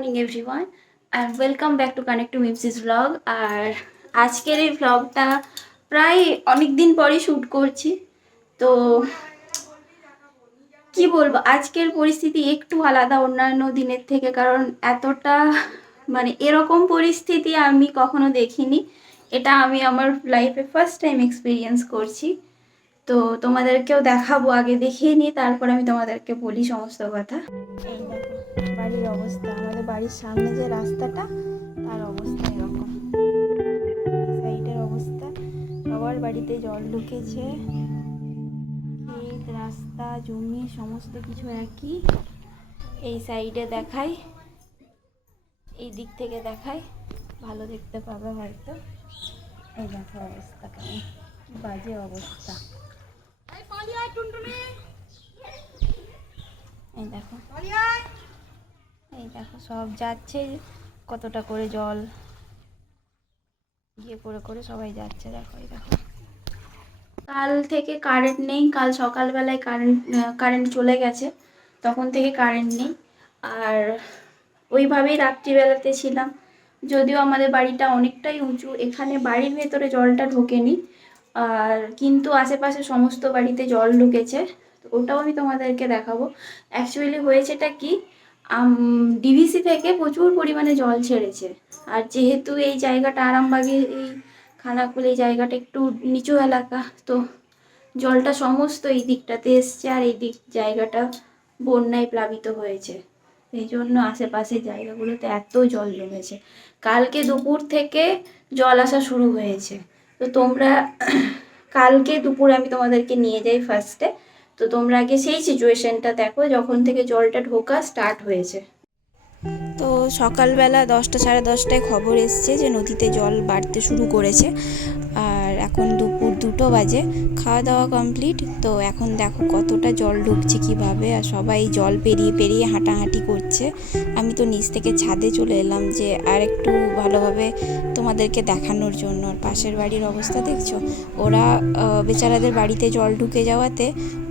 Morning everyone and welcome back to connect to মিপসিস blog আর আজকের এই ব্লগটা প্রায় অনেক দিন পরই শ্যুট করছি। তো কি বলব, আজকের পরিস্থিতি একটু আলাদা অন্যান্য দিনের থেকে, কারণ এতটা মানে এরকম পরিস্থিতি আমি কখনো দেখিনি। এটা আমি আমার লাইফে ফার্স্ট টাইম এক্সপিরিয়েন্স করছি। তো তোমাদেরকেও দেখাবো, আগে দেখিয়ে নিই, তারপর আমি তোমাদেরকে বলি সমস্ত কথা। এই দেখো, বাড়ির অবস্থা, আমাদের বাড়ির সামনে যে রাস্তাটা, তার অবস্থা এরকম। সাইডের অবস্থা, সবার বাড়িতে জল ঢুকেছে। ক্ষেত, রাস্তা, জমি, সমস্ত কিছু একই। এই সাইডে দেখাই, এই দিক থেকে দেখাই, ভালো দেখতে পাবে হয়তো। এই দেখো অবস্থা কেমন, বাজে অবস্থা। এই দেখো। এই দেখো সব যাচ্ছে কতটা করে জল। ইয়ে করে করে সবাই যাচ্ছে দেখো এই দেখো। কাল থেকে কারেন্ট নেই কাল সকালবেলায় কারেন্ট কারেন্ট চলে গেছে তখন থেকে কারেন্ট নেই। আর ওইভাবেই রাত্রিবেলাতে ছিলাম যদিও আমাদের বাড়িটা অনেকটাই উঁচু এখানে বাড়ির ভেতরে জলটা ঢোকেনি আর কিন্তু আশেপাশে সমস্ত বাড়িতে জল ঢুকেছে, তো ওটাও আমি তোমাদেরকে দেখাবো। অ্যাকচুয়ালি হয়েছেটা কি ডিভিসি থেকে প্রচুর পরিমাণে জল ছেড়েছে। আর যেহেতু এই জায়গাটা আরামবাগে, এই খানাকুল, এই জায়গাটা একটু নিচু এলাকা, তো জলটা সমস্ত এই দিকটাতে এসছে আর এই দিক জায়গাটা বন্যায় প্লাবিত হয়েছে। এই জন্য আশেপাশের জায়গাগুলোতে এত জল জমেছে। কালকে দুপুর থেকে জল আসা শুরু হয়েছে। তো তোমরা কালকে দুপুরে আমি তোমাদেরকে নিয়ে যাই ফার্স্টে তো তোমরা আগে সেই সিচুয়েশনটা দেখো, যখন থেকে জলটা ঢোকা স্টার্ট হয়েছে। তো সকালবেলা দশটা সাড়ে দশটায় খবর এসছে যে নদীতে জল বাড়তে শুরু করেছে। আর এখন দুপুর দুটো বাজে। খাওয়া দাওয়া কমপ্লিট তো এখন দেখো কতটা জল ঢুকছে কীভাবে আর সবাই জল পেরিয়ে পেরিয়ে হাঁটাহাঁটি করছে। আমি তো নিচ থেকে ছাদে চলে এলাম যে আর একটু ভালোভাবে তোমাদেরকে দেখানোর জন্য। পাশের বাড়ির অবস্থা দেখছ? ওরা বেচারাদের বাড়িতে জল ঢুকে যাওয়াতে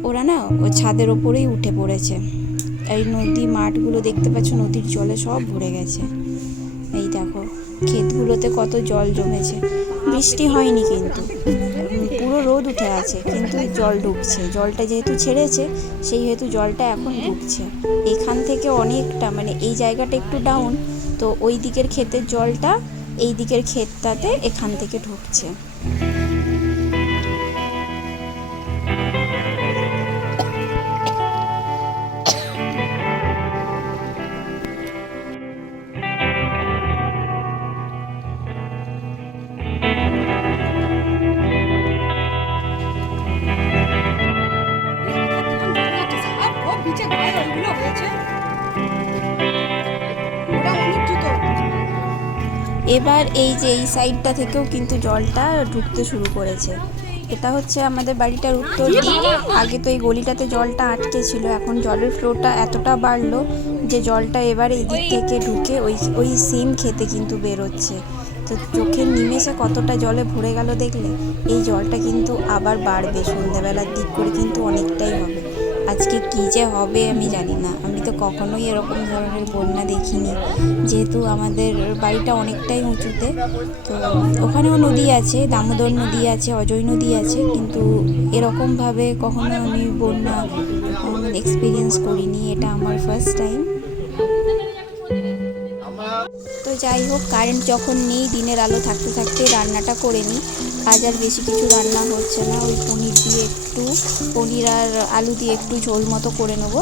ওরা না ও ছাদের ওপরেই উঠে পড়েছে। এই নদী মাঠগুলো দেখতে পাচ্ছ, নদীর জলে সব ভরে গেছে। এই দেখো, ক্ষেতগুলোতে কত জল জমেছে। বৃষ্টি হয়নি কিন্তু। আছে কিন্তু জল ঢুকছে জলটা যেহেতু ছেড়েছে সেই হেতু জলটা এখন ঢুকছে এখান থেকে অনেকটা মানে এই জায়গাটা একটু ডাউন তো ওই দিকের ক্ষেতের জলটা এই দিকের ক্ষেতটাতে এখান থেকে ঢুকছে। এবার এই যে এই সাইডটা থেকেও কিন্তু জলটা ঢুকতে শুরু করেছে। এটা হচ্ছে আমাদের বাড়িটার উত্তর আগে তো এই গলিটাতে জলটা আটকে ছিল, এখন জলের ফ্লোটা এতটা বাড়লো যে জলটা এবার এই দিক থেকে ঢুকে ওই ওই সেম খেতে কিন্তু বেরোচ্ছে। তো চোখের নিমেষে কতটা জলে ভরে গেল দেখলে, এই জলটা কিন্তু আবার বাড়বে সন্ধ্যাবেলার দিক করে কিন্তু অনেকটাই হবে। আজকে কী যে হবে আমি জানি না। আমি তো কখনোই এরকম ধরনের বন্যা দেখিনি। যেহেতু আমাদের বাড়িটা অনেকটাই উঁচুতে, তো ওখানেও নদী আছে, দামোদর নদী আছে, অজয় নদী আছে, কিন্তু এরকমভাবে কখনো আমি বন্যা এক্সপিরিয়েন্স করিনি, এটা আমার ফার্স্ট টাইম তো যাই হোক কারেন্ট যখন নেই, দিনের আলো থাকতে থাকতে রান্নাটা করে নিই। আজ আর বেশি কিছু রান্না হচ্ছে না, ওই পনির দিয়ে একটু, পনির আর আলু দিয়ে একটু ঝোল মতো করে নেব।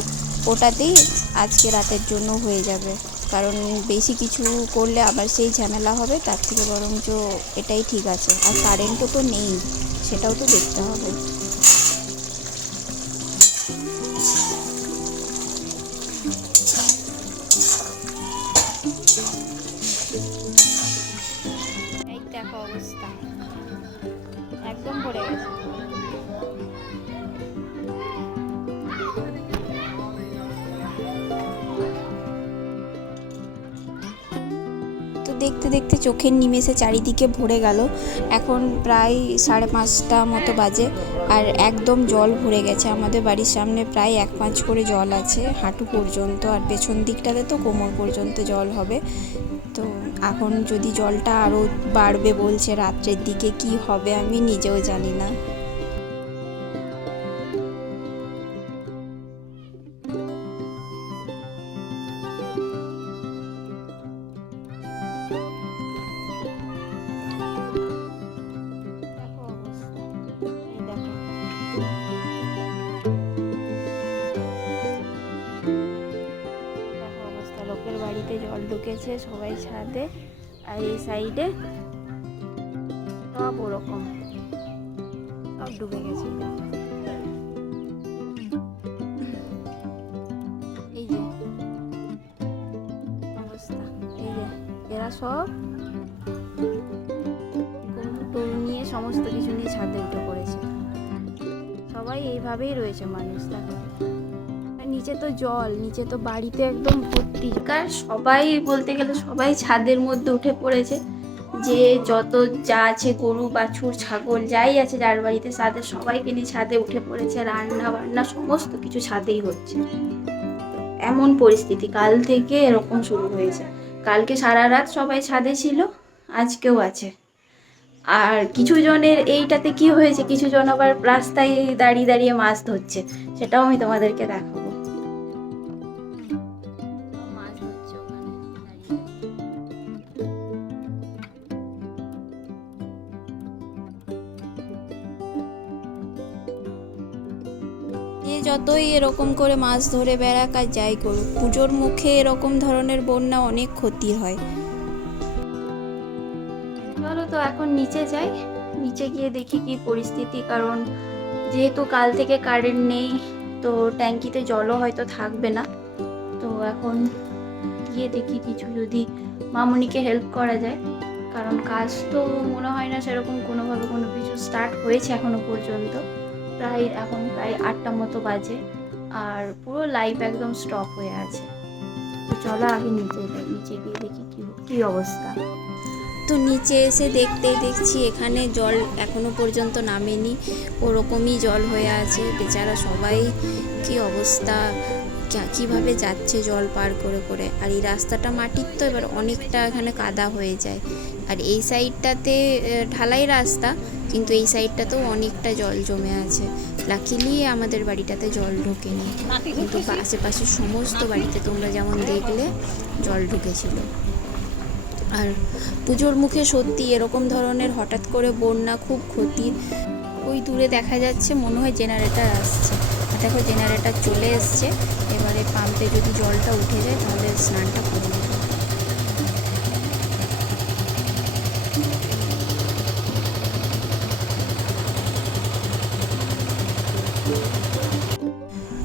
ওটাতেই আজকে রাতের জন্য হয়ে যাবে। কারণ বেশি কিছু করলে আবার সেই ঝামেলা হবে, তার থেকে বরঞ্চ এটাই ঠিক আছে। আর কারেন্টও তো নেই, সেটাও তো দেখতে হবে। দেখতে দেখতে চোখের নিমেষে চারিদিকে ভরে গেল। এখন প্রায় সাড়ে পাঁচটা মতো বাজে আর একদম জল ভরে গেছে। আমাদের বাড়ির সামনে প্রায় এক পাঁচ করে জল আছে হাঁটু পর্যন্ত আর পেছন দিকটাতে তো কোমর পর্যন্ত জল হবে। তো এখন যদি জলটা আরও বাড়বে বলছে রাত্রের দিকে কি হবে আমি নিজেও জানি না। লোকের বাড়িতে জল ঢুকেছে সবাই ছাদে আর এই সাইডে সব ওরকম। সব ডুবে গেছে। এই যে অবস্থা। এই যে এরা সব টরু নিয়ে সমস্ত কিছু নিয়ে ছাদে উঠে পড়েছে। সবাই এইভাবেই রয়েছে মানুষ, দেখো। নিচে তো জল, নিচে তো বাড়িতে একদম ভর্তি। কার সবাই বলতে গেলে সবাই ছাদের মধ্যে উঠে পড়েছে। যে যত যা আছে গরু, বাছুর, ছাগল, যাই আছে যার বাড়িতে ছাদে, সবাইকে নিয়ে ছাদে উঠে পড়েছে। রান্না বান্না সমস্ত কিছু ছাদেই হচ্ছে। এমন পরিস্থিতি। কাল থেকে এরকম শুরু হয়েছে। কালকে সারা রাত সবাই ছাদে ছিল, আজকেও আছে। আর কিছু জনের এইটাতে কি হয়েছে কিছু জন আবার রাস্তায় দাঁড়িয়ে দাঁড়িয়ে মাছ ধরছে, সেটাও আমি তোমাদেরকে দেখাবো। যতই এরকম করে মাছ ধরে বেড়াক আর যাই করুক, পুজোর মুখে এরকম ধরনের বন্যা অনেক ক্ষতি হয়। চলো তো এখন নিচে যাই। নিচে গিয়ে দেখি কি পরিস্থিতি, কারণ যেহেতু কাল থেকে কারেন্ট নেই, তো ট্যাঙ্কিতে জলও হয়তো থাকবে না। তো এখন গিয়ে দেখি কিছু যদি মামুনিকে হেল্প করা যায়। কারণ কাজ তো মনে হয় না সেরকম কোনোভাবে কোনো কিছু স্টার্ট হয়েছে এখনও পর্যন্ত। প্রায় এখন প্রায় আটটা মতো বাজে আর পুরো লাইফ একদম স্টপ হয়ে আছে। তো চলো আগে নিচে নিচে গিয়ে দেখি কি অবস্থা। তো নিচে এসে দেখতে দেখছি এখানে জল এখনও পর্যন্ত নামেনি। ওরকমই জল হয়ে আছে। বেচারা সবাই কি অবস্থা? কীভাবে যাচ্ছে জল পার করে করে। আর এই রাস্তাটা মাটির তো এবার অনেকটা এখানে কাদা হয়ে যায়। আর এই সাইডটাতে ঢালাই রাস্তা, কিন্তু এই সাইডটাতেও অনেকটা জল জমে আছে। লাকিলি আমাদের বাড়িটাতে জল ঢোকেনি। কিন্তু আশেপাশে সমস্ত বাড়িতে তোমরা যেমন দেখলে, জল ঢুকেছিল। আর পুজোর মুখে সত্যি এরকম ধরনের হঠাৎ করে বন্যা খুব ক্ষতি ওই দূরে দেখা যাচ্ছে, মনে হয় জেনারেটার আসছে। দেখো, জেনারেটার চলে এসছে। এবারে পাম্পে যদি জলটা উঠে যায়, তাহলে স্নানটা করে নেব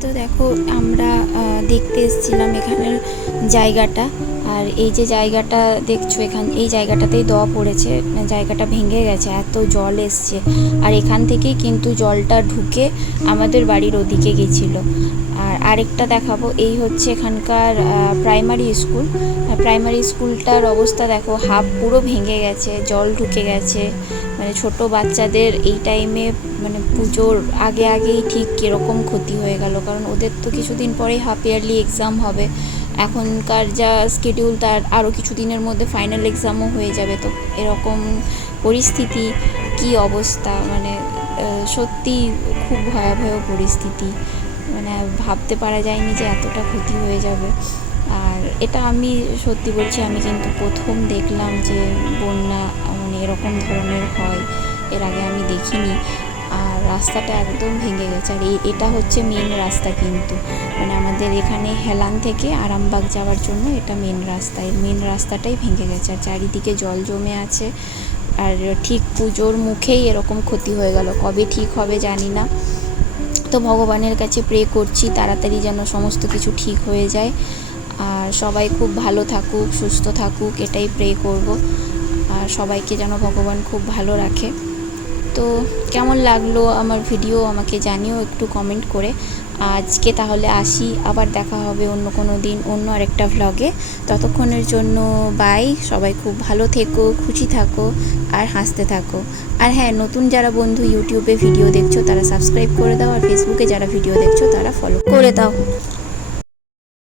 তো দেখো, আমরা দেখতে এসেছিলাম এখানের জায়গাটা। আর এই যে জায়গাটা দেখছ, এখান, এই জায়গাটাতেই দেওয়া পড়েছে, জায়গাটা ভেঙে গেছে, এত জল এসছে। আর এখান থেকেই কিন্তু জলটা ঢুকে আমাদের বাড়ির ওদিকে গেছিল। আর আরেকটা দেখাবো, এই হচ্ছে এখানকার প্রাইমারি স্কুল প্রাইমারি স্কুলটার অবস্থা দেখো হাফ পুরো ভেঙে গেছে, জল ঢুকে গেছে। মানে ছোট বাচ্চাদের এই টাইমে মানে পুজোর আগে আগেই ঠিক কীরকম ক্ষতি হয়ে গেল। কারণ ওদের তো কিছুদিন পরেই হাফ ইয়ারলি এক্সাম হবে। এখনকার যা স্কেডিউল তার আরও কিছু দিনের মধ্যে ফাইনাল এক্সামও হয়ে যাবে। তো এরকম পরিস্থিতি, কি অবস্থা? মানে সত্যি খুব ভয়াবহ পরিস্থিতি। মানে ভাবতে পারা যায়নি যে এতটা ক্ষতি হয়ে যাবে। আর এটা আমি সত্যি বলছি, আমি কিন্তু প্রথম দেখলাম যে বন্যা মানে এরকম ধরনের হয়, এর আগে আমি দেখিনি। আর রাস্তাটা একদম ভেঙে গেছে। আর এটা হচ্ছে মেন রাস্তা কিন্তু। মানে আমাদের এখানে হেলান থেকে আরামবাগ যাওয়ার জন্য এটা মেন রাস্তা। এই মেন রাস্তাটাই ভেঙে গেছে। আর চারিদিকে জল জমে আছে। আর ঠিক পুজোর মুখেই এরকম ক্ষতি হয়ে গেল। কবে ঠিক হবে জানি না। তো ভগবানের কাছে প্রে করছি, তাড়াতাড়ি যেন সমস্ত কিছু ঠিক হয়ে যায়। আর সবাই খুব ভালো থাকুক, সুস্থ থাকুক, এটাই প্রে করব। আর সবাইকে যেন ভগবান খুব ভালো রাখে। তো কেমন লাগল আমার ভিডিও আমাকে জানিও একটু কমেন্ট করে। আজকে তাহলে আসি, আবার দেখা হবে অন্য কোনো দিন, অন্য আরেকটা ভ্লগে ততক্ষণের জন্য বাই সবাই খুব ভালো থেকো, খুশি থাকো, আর হাসতে থাকো। আর হ্যাঁ নতুন যারা বন্ধু ইউটিউবে ভিডিও দেখছ, তারা সাবস্ক্রাইব করে দাও। আর ফেসবুকে যারা ভিডিও দেখছ, তারা ফলো করে দাও।